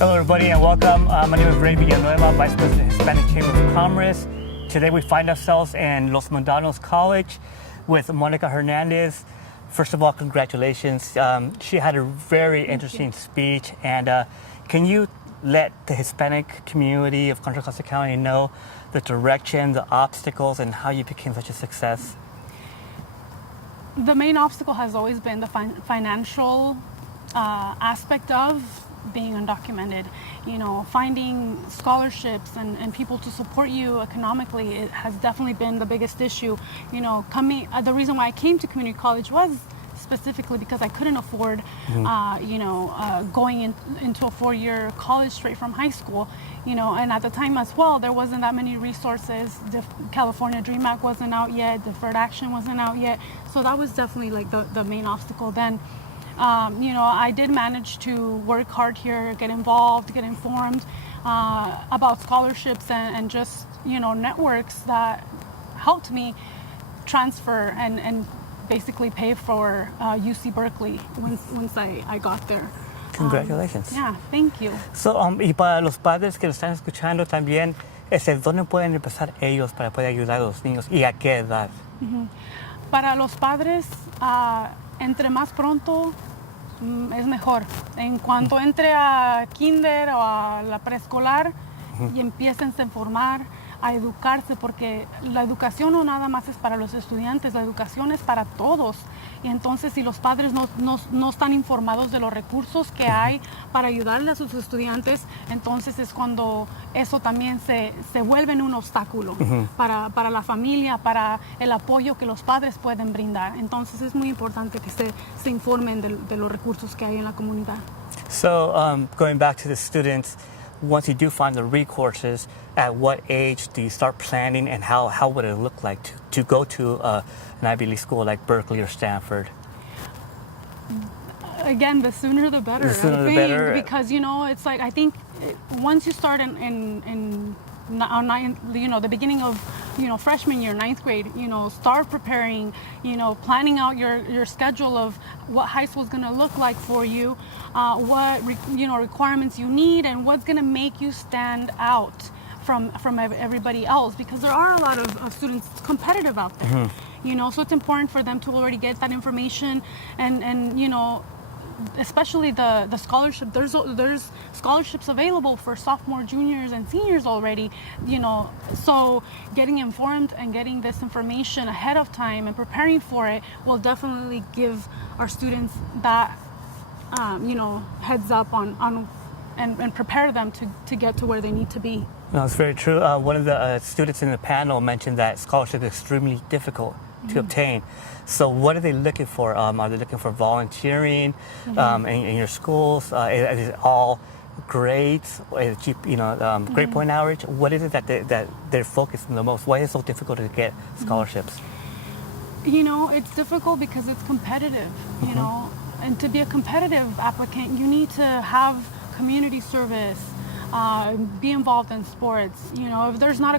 Hello, everybody, and welcome. My name is Villanueva, Vice President, Hispanic Chamber of Commerce. Today we find ourselves in Los Mundanos College with Monica Hernandez. First of all, congratulations. She had a very interesting speech, and can you let the Hispanic community of Contra Costa County know the direction, the obstacles, and how you became such a success? The main obstacle has always been the financial aspect of being undocumented. You know, finding scholarships and people to support you economically, it has definitely been the biggest issue. You know, the reason why I came to community college was specifically because I couldn't afford, going into a 4-year college straight from high school. You know, and at the time as well, there wasn't that many resources. The California Dream Act wasn't out yet. Deferred Action wasn't out yet. So that was definitely like the main obstacle then. I did manage to work hard here, get involved, get informed about scholarships and just, networks that helped me transfer and basically pay for UC Berkeley once I got there. Congratulations. Yeah, thank you. So, y para los padres que lo están escuchando también, ¿dónde pueden empezar ellos para poder ayudar a los niños y a qué edad? Para los padres, entre más pronto es mejor. En cuanto entre a kinder o a la preescolar y empiecen a informar, a educarse, porque la educación no nada más es para los estudiantes, la educación es para todos. Y entonces si los padres no están informados de los recursos que hay para ayudarle a sus estudiantes, entonces es cuando eso también se vuelve un obstáculo para la familia, para el apoyo que los padres pueden brindar. Entonces es muy importante que se informen de los recursos que hay en la comunidad. So, going back to the students, once you do find the recourses, at what age do you start planning, and how would it look like to go to an Ivy League school like Berkeley or Stanford? Again, the sooner the better. The sooner the better. Because, it's like, I think once you start in the beginning of, freshman year, 9th grade, start preparing, planning out your schedule of what high school is going to look like for you, what, requirements you need, and what's going to make you stand out from everybody else, because there are a lot of students competitive out there, so it's important for them to already get that information and especially the scholarship. There's scholarships available for sophomore, juniors, and seniors already, so getting informed and getting this information ahead of time and preparing for it will definitely give our students that heads up on and prepare them to get to where they need to be. No, it's very true. One of the students in the panel mentioned that scholarship is extremely difficult to obtain. So what are they looking for? Are they looking for volunteering in your schools? Is it all grades? Is it grade point average? What is it that they're focused on the most? Why is it so difficult to get scholarships? It's difficult because it's competitive, and to be a competitive applicant, you need to have community service, be involved in sports. If there's not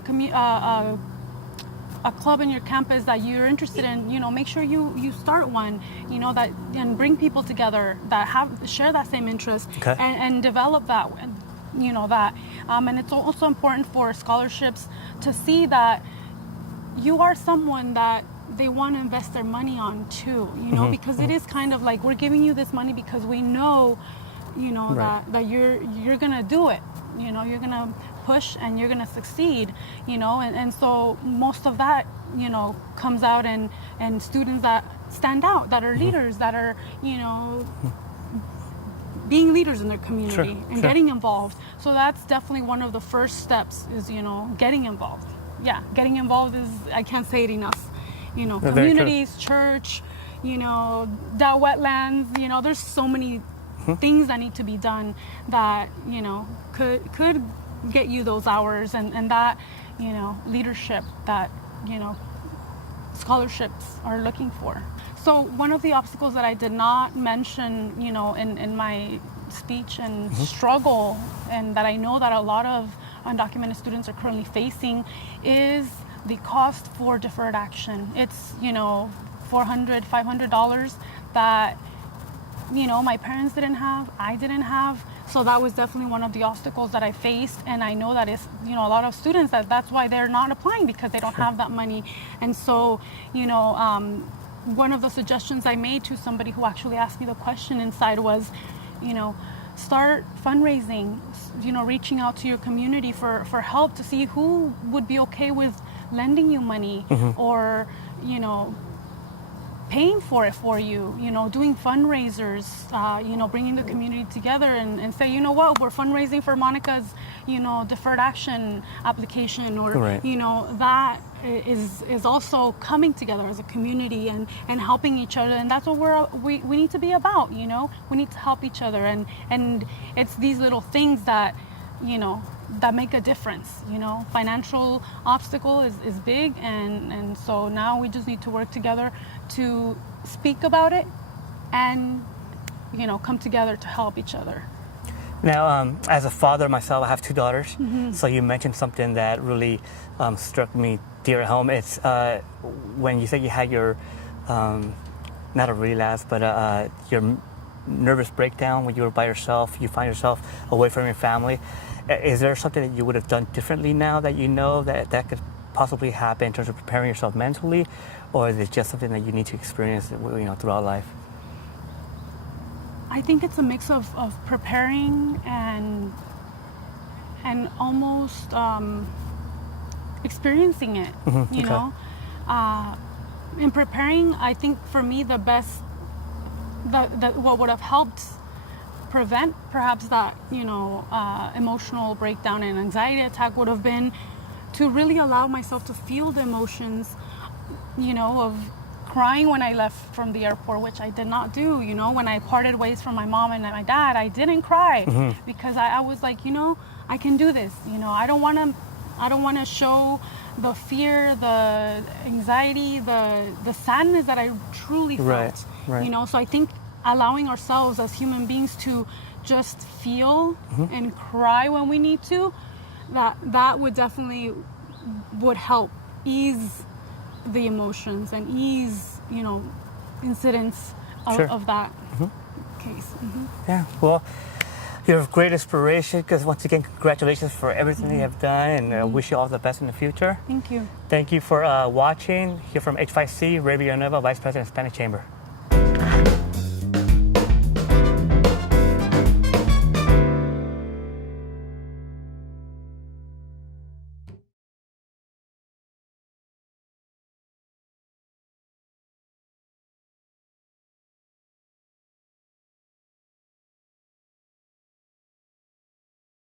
a club in your campus that you're interested in, make sure you start one, that and bring people together that share that same interest and develop that, and it's also important for scholarships to see that you are someone that they want to invest their money on too, because it is kind of like we're giving you this money because we know, that you're gonna do it, you're gonna push and you're gonna succeed, and so most of that, comes out in students that stand out, that are leaders, that are, being leaders in their community and getting involved. So that's definitely one of the first steps is, getting involved. Yeah, getting involved is, I can't say it enough. Communities, church, that wetlands, there's so many things that need to be done that, could get you those hours and that, leadership that, scholarships are looking for. So one of the obstacles that I did not mention, in my speech and struggle, and that I know that a lot of undocumented students are currently facing, is the cost for deferred action. It's, $400, $500 that, my parents didn't have, I didn't have. So that was definitely one of the obstacles that I faced, and I know that it's, you know, a lot of students that's why they're not applying, because they don't have that money. And so, you know, one of the suggestions I made to somebody who actually asked me the question inside was, you know, start fundraising, you know, reaching out to your community for help, to see who would be okay with lending you money, or, you know, paying for it for you, you know, doing fundraisers, you know, bringing the community together and say, you know what, we're fundraising for Monica's, you know, deferred action application, or, Right. you know, that is also coming together as a community and helping each other. And that's what we need to be about, you know. We need to help each other, and it's these little things that, you know, that make a difference, you know. Financial obstacle is big, and so now we just need to work together to speak about it and, you know, come together to help each other. Now, as a father myself, I have 2 daughters. So you mentioned something that really struck me dear at home. It's when you said you had your, not a relapse, but your nervous breakdown when you were by yourself, you find yourself away from your family. Is there something that you would have done differently now that you know that could possibly happen in terms of preparing yourself mentally, or is it just something that you need to experience, you know, throughout life? I think it's a mix of preparing and almost experiencing it, you know. In preparing, I think for me the best, that what would have helped prevent perhaps that, you know, emotional breakdown and anxiety attack would have been to really allow myself to feel the emotions, you know, of crying when I left from the airport, which I did not do. You know, when I parted ways from my mom and my dad, I didn't cry because I was like, you know, I can do this. You know, I don't want to show the fear, the anxiety, the sadness that I truly felt. Right. You know, so I think allowing ourselves as human beings to just feel and cry when we need to, that would definitely would help ease the emotions and ease, you know, incidents of that case. Yeah, well, you're a great inspiration, because once again, congratulations for everything you have done, and I wish you all the best in the future. Thank you. Thank you for watching. Here from H5C, Ray Villanueva, Vice President of Hispanic Chamber.